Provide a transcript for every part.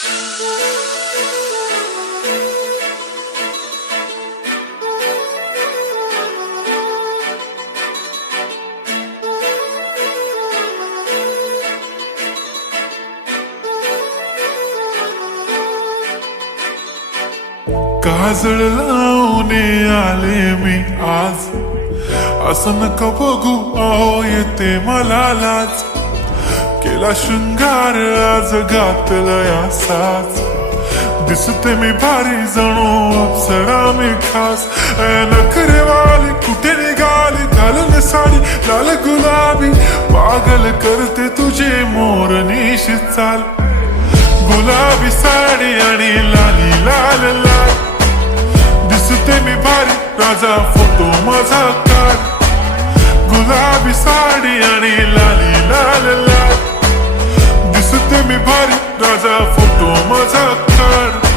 काजळ लावणे आले मी आज, असं नका बघू अहो येते मला लाज. केला शृंगार आज घातलाय असाच, दिसते मी भारी जणू अप्सरा मी खास. नखरेवाली कुठे निघाली घालून साडी लाल गुलाबी, पागल करते तुझे मोर निशी चाल. गुलाबी साडी आणि लाली लाल लाल, दिसते मी भारी राजा फोटो माझा काढ. गुलाबी साडी आणि लाली लाल लाल, दिसते मी भारी राजा फोटो माझा काढ.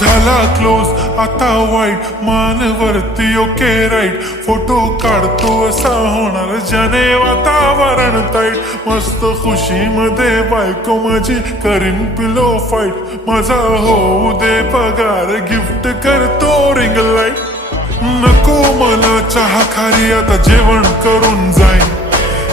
झाला क्लोज आता वाईट, मानवरती ओके राईट. फोटो काढतो असा होणार ज्याने वातावरण ताईट. मस्त खुशी मध्ये बायको माझी करीन पिलो फाईट. माझा होऊ दे पगार गिफ्ट करतो रिंग लाईट. नको मला चहा खारी आता जेवण करून जाईन.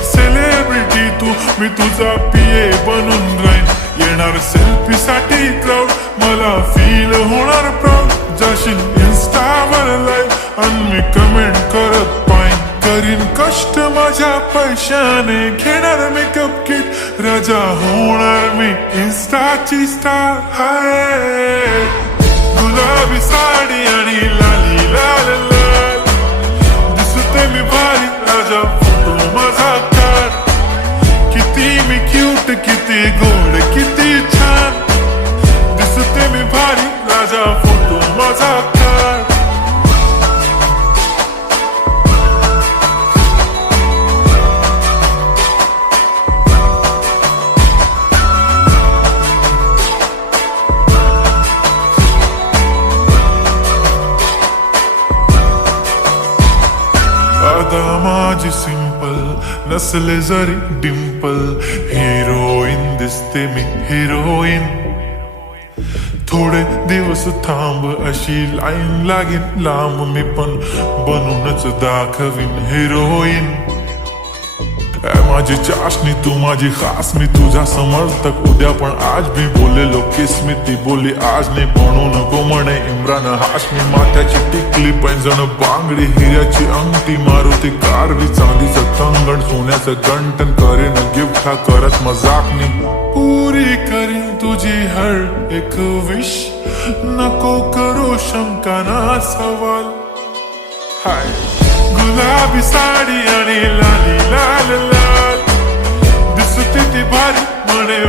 सेलिब्रिटी तू मी तुझा पिये बनून राहीन. येणार सेल्फी साठी क्राऊड मला फील होणार प्राऊड. जाशील इन्स्टावर लाईव्ह आणि मी कमेंट करत पाईन. करीन कष्ट माझ्या पैशाने घेणार मेकअप किट. राजा होणार मी इन्स्टाची स्टार. हाय गुलाबी साडी आणि लाली लाल लाल, दिसते मी भारी राजा फोटो माझा काढ. किती मी क्यूट किती गोड किती छान, दिसते मी भारी राजा फोटो माझा काढ. अदा माझी सिंपल नसले जरी डिंपल, हिरोईन दिसते मी हिरोईन. थोडे दिवस थांब अशी लाईन लागेल लांब, मी पण बनूनच दाखवीन हिरोईन. माझी चाशनी तू माझी खास, मी तुझा समर्थक उद्या पण आज मी बोलेलो किस्मी. ती बोली आज नाही बनू नको म्हणे इम्रान हाशमी. माथ्याची टिकली पैंजण बांगडी हिऱ्याची अंगठी, मारुती कारवी चांदीचं कंगण सोन्याचं गंटन. करेन गिफ्ट हा करत मजाकनी, पुरी करीन तुझी हर एक विश. नको करू शंका ना सवाल. हाय गुलाबी साडी आणि लाली लाल लाल, दिसते ती भारी म्हणे